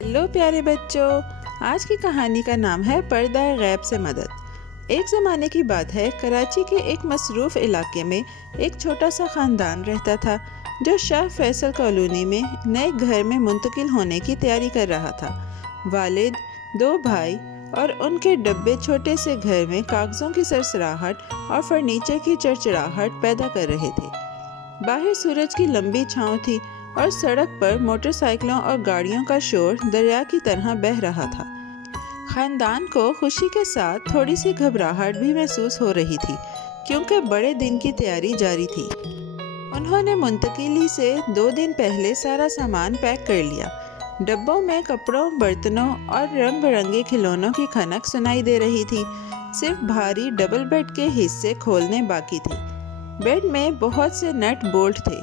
Hello پیارے بچوں، آج کی کہانی کا نام ہے پردہ غیب سے مدد۔ ایک زمانے کی بات ہے، کراچی کے ایک مصروف علاقے میں ایک چھوٹا سا خاندان رہتا تھا جو شاہ فیصل کالونی میں نئے گھر میں منتقل ہونے کی تیاری کر رہا تھا۔ والد، 2 بھائی اور ان کے ڈبے چھوٹے سے گھر میں کاغذوں کی سرسراہٹ اور فرنیچر کی چڑچڑاہٹ پیدا کر رہے تھے۔ باہر سورج کی لمبی چھاؤں تھی اور سڑک پر موٹر سائیکلوں اور گاڑیوں کا شور دریا کی طرح بہہ رہا تھا۔ خاندان کو خوشی کے ساتھ تھوڑی سی گھبراہٹ بھی محسوس ہو رہی تھی کیونکہ بڑے دن کی تیاری جاری تھی۔ انہوں نے منتقلی سے 2 دن پہلے سارا سامان پیک کر لیا۔ ڈبوں میں کپڑوں، برتنوں اور رنگ برنگے کھلونوں کی کھنک سنائی دے رہی تھی۔ صرف بھاری ڈبل بیڈ کے حصے کھولنے باقی تھے۔ بیڈ میں بہت سے نٹ بولٹ تھے۔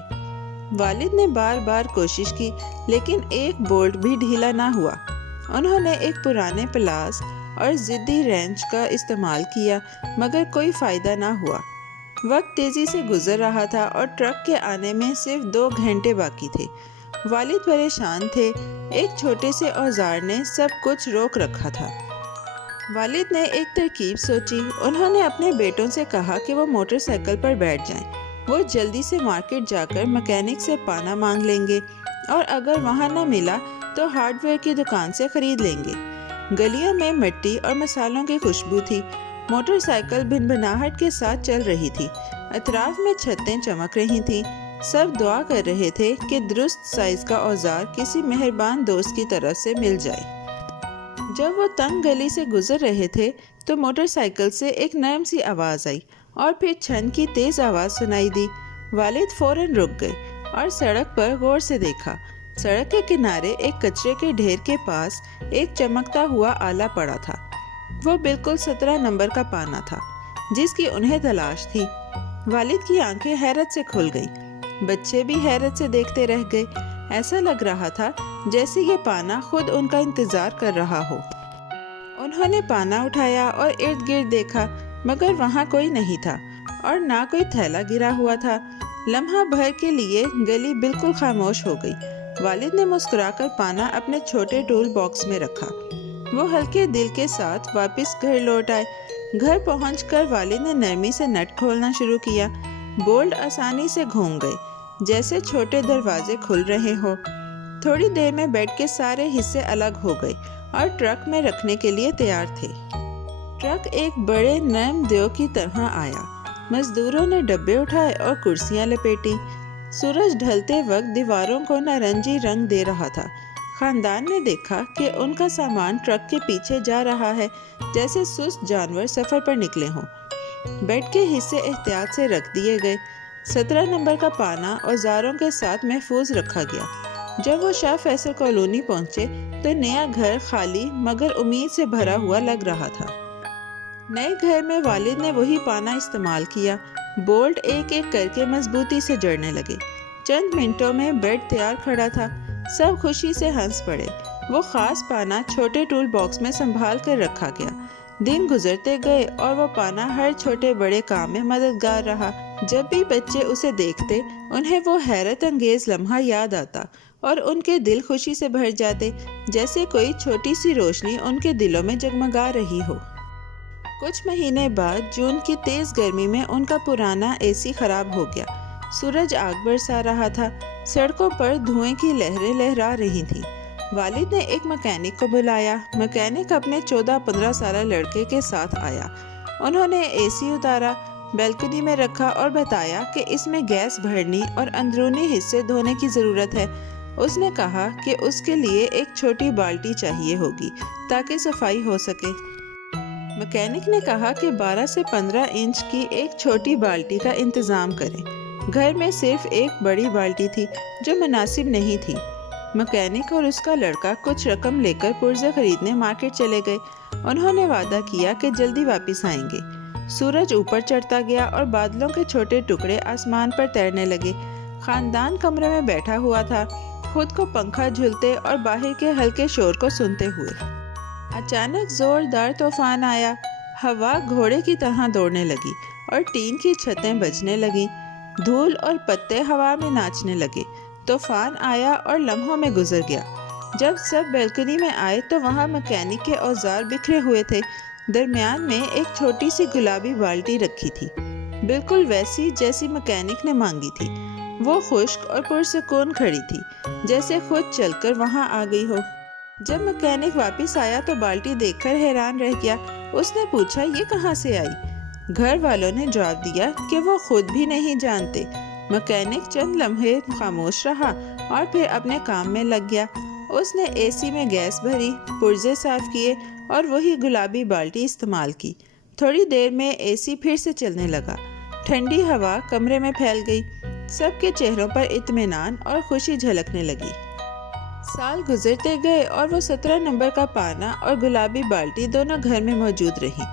والد نے بار بار کوشش کی لیکن ایک بولٹ بھی ڈھیلا نہ ہوا۔ انہوں نے ایک پرانے پلاس اور ضدی رینچ کا استعمال کیا مگر کوئی فائدہ نہ ہوا۔ وقت تیزی سے گزر رہا تھا اور ٹرک کے آنے میں صرف 2 گھنٹے باقی تھے۔ والد پریشان تھے، ایک چھوٹے سے اوزار نے سب کچھ روک رکھا تھا۔ والد نے ایک ترکیب سوچی۔ انہوں نے اپنے بیٹوں سے کہا کہ وہ موٹر سائیکل پر بیٹھ جائیں۔ وہ جلدی سے مارکیٹ جا کر مکینک سے پانا مانگ لیں گے اور اگر وہاں نہ ملا تو ہارڈ ویئر کی دکان سے خرید لیں گے۔ گلیوں میں مٹی اور مسالوں کی خوشبو تھی۔ موٹر سائیکل بھنبھناہٹ کے ساتھ چل رہی تھی۔ اطراف میں چھتیں چمک رہی تھیں۔ سب دعا کر رہے تھے کہ درست سائز کا اوزار کسی مہربان دوست کی طرف سے مل جائے۔ جب وہ تنگ گلی سے گزر رہے تھے تو موٹر سائیکل سے ایک نرم سی آواز آئی اور پھر چھن کی تیز آواز سنائی دی۔ والد فوراً رک گئے اور سڑک پر غور سے دیکھا۔ سڑک کے کنارے ایک کچرے کے ڈھیر کے پاس ایک چمکتا ہوا آلہ پڑا تھا۔ وہ بالکل 17 نمبر کا پانا تھا جس کی انہیں تلاش تھی۔ والد کی آنکھیں حیرت سے کھل گئیں۔ بچے بھی حیرت سے دیکھتے رہ گئے۔ ایسا لگ رہا تھا جیسے یہ پانا خود ان کا انتظار کر رہا ہو۔ انہوں نے پانا اٹھایا اور ارد گرد دیکھا مگر وہاں کوئی نہیں تھا اور نہ کوئی تھیلا گرا ہوا تھا۔ لمحہ بھر کے لیے گلی بالکل خاموش ہو گئی۔ والد نے مسکرا کر پانا اپنے چھوٹے ٹول باکس میں رکھا۔ وہ ہلکے دل کے ساتھ واپس گھر لوٹ آئے۔ گھر پہنچ کر والد نے نرمی سے نٹ کھولنا شروع کیا۔ بولٹ آسانی سے گھوم گئے جیسے چھوٹے دروازے کھل رہے ہو۔ تھوڑی دیر میں بیڈ کے سارے حصے الگ ہو گئے اور ٹرک میں رکھنے کے لیے تیار تھے۔ ٹرک ایک بڑے نرم دیو کی طرح آیا۔ مزدوروں نے ڈبے اٹھائے اور کرسیاں لپیٹی۔ سورج ڈھلتے وقت دیواروں کو نارنجی رنگ دے رہا تھا۔ خاندان نے دیکھا کہ ان کا سامان ٹرک کے پیچھے جا رہا ہے جیسے سست جانور سفر پر نکلے ہوں۔ بیڈ کے حصے احتیاط سے رکھ دیے گئے۔ 17 نمبر کا پانا اوزاروں کے ساتھ محفوظ رکھا گیا۔ جب وہ شاہ فیصل کالونی پہنچے تو نیا گھر خالی مگر امید سے بھرا ہوا لگ رہا تھا۔ نئے گھر میں والد نے وہی پانا استعمال کیا۔ بولٹ ایک ایک کر کے مضبوطی سے جڑنے لگے۔ چند منٹوں میں بیڈ تیار کھڑا تھا۔ سب خوشی سے ہنس پڑے۔ وہ خاص پانا چھوٹے ٹول باکس میں سنبھال کر رکھا گیا۔ دن گزرتے گئے اور وہ پانا ہر چھوٹے بڑے کام میں مددگار رہا۔ جب بھی بچے اسے دیکھتے انہیں وہ حیرت انگیز لمحہ یاد آتا اور ان کے دل خوشی سے بھر جاتے جیسے کوئی چھوٹی سی روشنی ان کے دلوں میں جگمگا رہی ہو۔ کچھ مہینے بعد جون کی تیز گرمی میں ان کا پرانا اے سی خراب ہو گیا۔ سورج آگ برسا رہا تھا۔ سڑکوں پر دھوئیں کی لہریں لہرا رہی تھیں۔ والد نے ایک مکینک کو بلایا۔ مکینک اپنے 14-15 سالہ لڑکے کے ساتھ آیا۔ انہوں نے اے سی اتارا، بیلکنی میں رکھا اور بتایا کہ اس میں گیس بھرنی اور اندرونی حصے دھونے کی ضرورت ہے۔ اس نے کہا کہ اس کے لیے ایک چھوٹی بالٹی چاہیے ہوگی تاکہ صفائی ہو سکے۔ مکینک نے کہا کہ 12 سے 15 انچ کی ایک چھوٹی بالٹی کا انتظام کریں۔ گھر میں صرف ایک بڑی بالٹی تھی جو مناسب نہیں تھی۔ مکینک اور اس کا لڑکا کچھ رقم لے کر پرزے خریدنے مارکیٹ چلے گئے۔ انہوں نے وعدہ کیا کہ جلدی واپس آئیں گے۔ سورج اوپر چڑھتا گیا اور بادلوں کے چھوٹے ٹکڑے آسمان پر تیرنے لگے۔ خاندان کمرے میں بیٹھا ہوا تھا، خود کو پنکھا جھلتے اور باہر کے ہلکے شور کو سنتے ہوئے۔ اچانک زوردار طوفان آیا۔ ہوا گھوڑے کی طرح دوڑنے لگی اور ٹین کی چھتیں بجنے لگیں۔ دھول اور پتے ہوا میں ناچنے لگے۔ طوفان آیا اور لمحوں میں گزر گیا۔ جب سب بیلکنی میں آئے تو وہاں مکینک کے اوزار بکھرے ہوئے تھے۔ درمیان میں ایک چھوٹی سی گلابی بالٹی رکھی تھی، بالکل ویسی جیسی مکینک نے مانگی تھی۔ وہ خشک اور پرسکون کھڑی تھی، جیسے خود چل کر وہاں آ گئی ہو۔ جب مکینک واپس آیا تو بالٹی دیکھ کر حیران رہ گیا۔ اس نے پوچھا یہ کہاں سے آئی؟ گھر والوں نے جواب دیا کہ وہ خود بھی نہیں جانتے۔ مکینک چند لمحے خاموش رہا اور پھر اپنے کام میں لگ گیا۔ اس نے اے سی میں گیس بھری، پرزے صاف کیے اور وہی گلابی بالٹی استعمال کی۔ تھوڑی دیر میں اے سی پھر سے چلنے لگا۔ ٹھنڈی ہوا کمرے میں پھیل گئی۔ سب کے چہروں پر اطمینان اور خوشی جھلکنے لگی۔ سال گزرتے گئے اور وہ 17 نمبر کا پانا اور گلابی بالٹی دونوں گھر میں موجود رہیں۔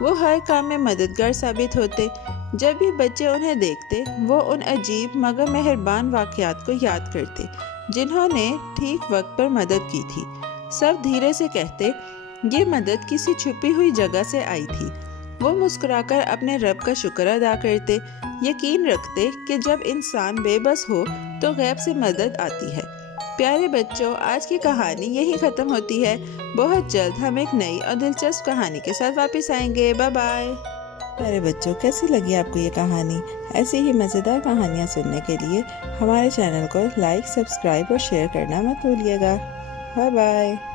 وہ ہر کام میں مددگار ثابت ہوتے۔ جب بھی بچے انہیں دیکھتے وہ ان عجیب مگر مہربان واقعات کو یاد کرتے جنہوں نے ٹھیک وقت پر مدد کی تھی۔ سب دھیرے سے کہتے یہ مدد کسی چھپی ہوئی جگہ سے آئی تھی۔ وہ مسکرا کر اپنے رب کا شکر ادا کرتے، یقین رکھتے کہ جب انسان بے بس ہو تو غیب سے مدد آتی ہے۔ پیارے بچوں، آج کی کہانی یہی ختم ہوتی ہے۔ بہت جلد ہم ایک نئی اور دلچسپ کہانی کے ساتھ واپس آئیں گے۔ Bye bye. پیارے بچوں، کیسی لگی آپ کو یہ کہانی؟ ایسی ہی مزیدار کہانیاں سننے کے لیے ہمارے چینل کو لائک، سبسکرائب اور شیئر کرنا مت بھولیے گا۔ Bye bye.